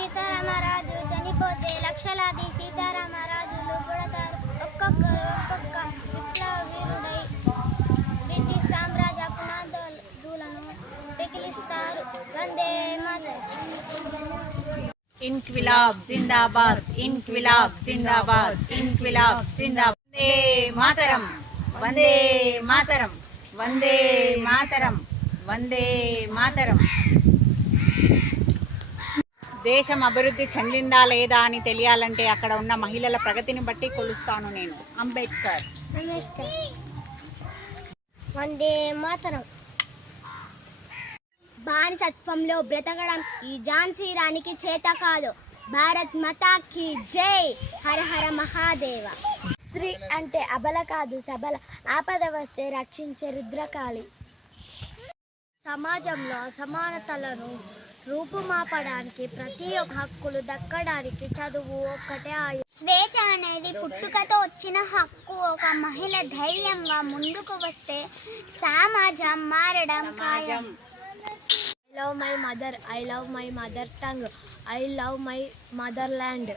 సీతారామరాజు చనిపోతే లక్షలాది సీతారామరాజులు పుడతారు. ఒక్కొక్కరు ఒక్కొక్క విప్లవ వీరుడై బ్రిటిష్ సామ్రాజ్య పునాదులను పెకిలిస్తారు. వందే మాతరం. इनकलाब जिंदाबाद, इनकलाब जिंदाबाद, इनकलाब जिंदाबाद. वंदे मातरम, वंदे मातरम, वंदे मातरम, वंदे मातरम. దేశం అభివృద్ధి చెందిందా లేదా అని తెలియాలంటే అక్కడ ఉన్న మహిళల ప్రగతిని బట్టి కొలుస్తాను నేను. అంబేద్కర్. వందే మాతరం. బానిసత్వంలో బ్రతకడం ఈ ఝాన్సీ రాణికి చేత కాదు. భారత్ మాతాకి జై. హర హర మహాదేవ. స్త్రీ అంటే అబల కాదు సబల, ఆపద వస్తే రక్షించే రుద్రకాళి. సమాజంలో అసమానతలను రూపుమాపడానికి, ప్రతి ఒక్క హక్కులు దక్కడానికి చదువు ఒక్కటే ఆయు. స్వేచ్ఛ అనేది పుట్టుకతో వచ్చిన హక్కు. ఒక మహిళ ధైర్యంగా ముందుకు వస్తే సమాజం మారడం ఖాయం. I love my mother, I love my mother tongue, I love my motherland.